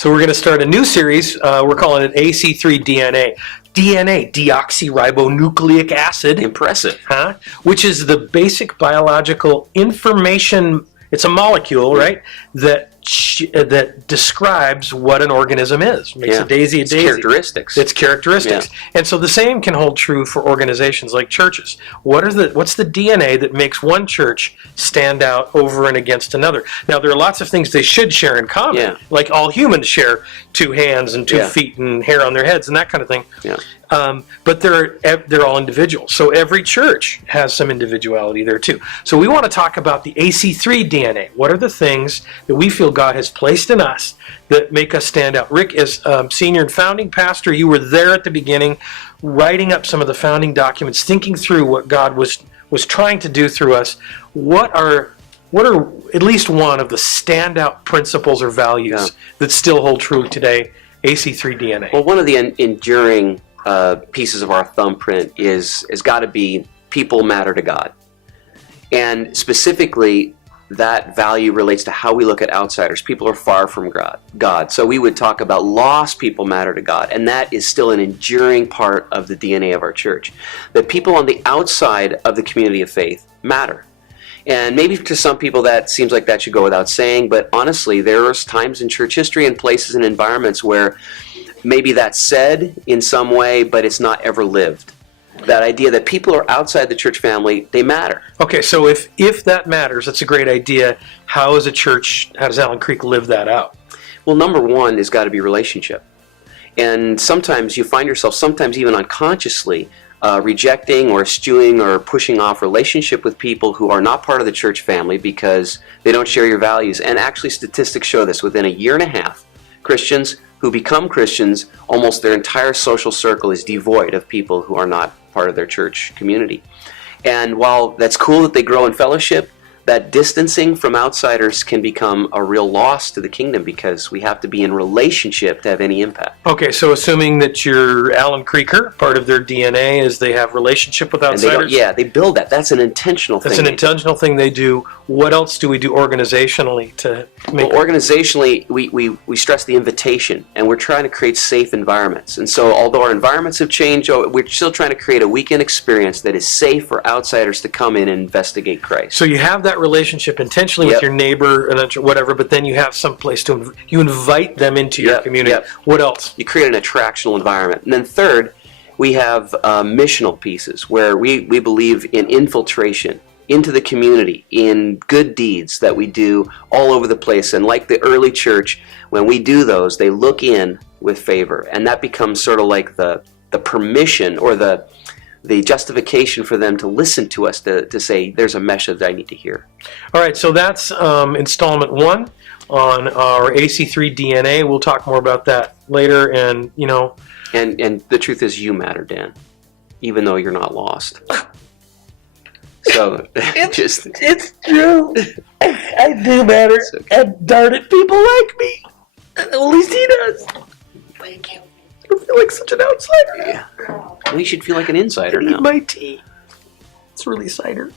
So we're going to start a new series. We're calling it AC3 DNA. DNA, deoxyribonucleic acid. Impressive. Which is the basic biological information. It's a molecule, right, that describes what an organism is. Makes a daisy a daisy. Characteristics. Its characteristics. Yeah. And so the same can hold true for organizations like churches. What's the DNA that makes one church stand out over and against another? Now, there are lots of things they should share in common, like all humans share 2 hands and 2 feet and hair on their heads and that kind of thing. Yeah. But they're all individuals. So every church has some individuality there too. So we want to talk about the AC3 DNA. What are the things that we feel God has placed in us that make us stand out? Rick, as senior and founding pastor, you were there at the beginning, writing up some of the founding documents, thinking through what God was trying to do through us. What are at least one of the standout principles or values that still hold true today? AC3 DNA. Well, one of the enduring pieces of our thumbprint is got to be people matter to God. And specifically, that value relates to how we look at outsiders. People are far from God. So we would talk about lost people matter to God. And that is still an enduring part of the DNA of our church. That people on the outside of the community of faith matter. And maybe to some people that seems like that should go without saying, but honestly, there are times in church history and places and environments where maybe that's said in some way, but it's not ever lived. That idea that people are outside the church family, they matter. Okay, so if that matters, that's a great idea. How does Allen Creek live that out? Well, number one has got to be relationship. And sometimes you find yourself, sometimes even unconsciously, rejecting or eschewing or pushing off relationship with people who are not part of the church family because they don't share your values. And actually statistics show this. Within a year and a half, Christians who become Christians, almost their entire social circle is devoid of people who are not part of their church community. And while that's cool that they grow in fellowship, that distancing from outsiders can become a real loss to the kingdom because we have to be in relationship to have any impact. Okay, so assuming that you're Allen Creeker, part of their DNA is they have relationship with outsiders? They build that. That's an intentional thing. That's an intentional thing they do. What else do we do organizationally to make organizationally, we stress the invitation, and we're trying to create safe environments. And so although our environments have changed, we're still trying to create a weekend experience that is safe for outsiders to come in and investigate Christ. So you have that relationship intentionally with your neighbor and whatever, but then you have some place you invite them into your community. What else? You create an attractional environment. And then third, we have missional pieces where we believe in infiltration into the community, in good deeds that we do all over the place. And like the early church, when we do those, they look in with favor. And that becomes sort of like the permission or the justification for them to listen to us, to say, there's a message I need to hear. All right, so that's installment 1 on our AC3 DNA. We'll talk more about that later, and And the truth is, you matter, Dan, even though you're not lost. So it's true. I do matter. Okay. And darn it, people like me. At least he does. Thank you. I feel like such an outsider. Yeah. Well, you should feel like an insider now. I need my tea. It's really cider.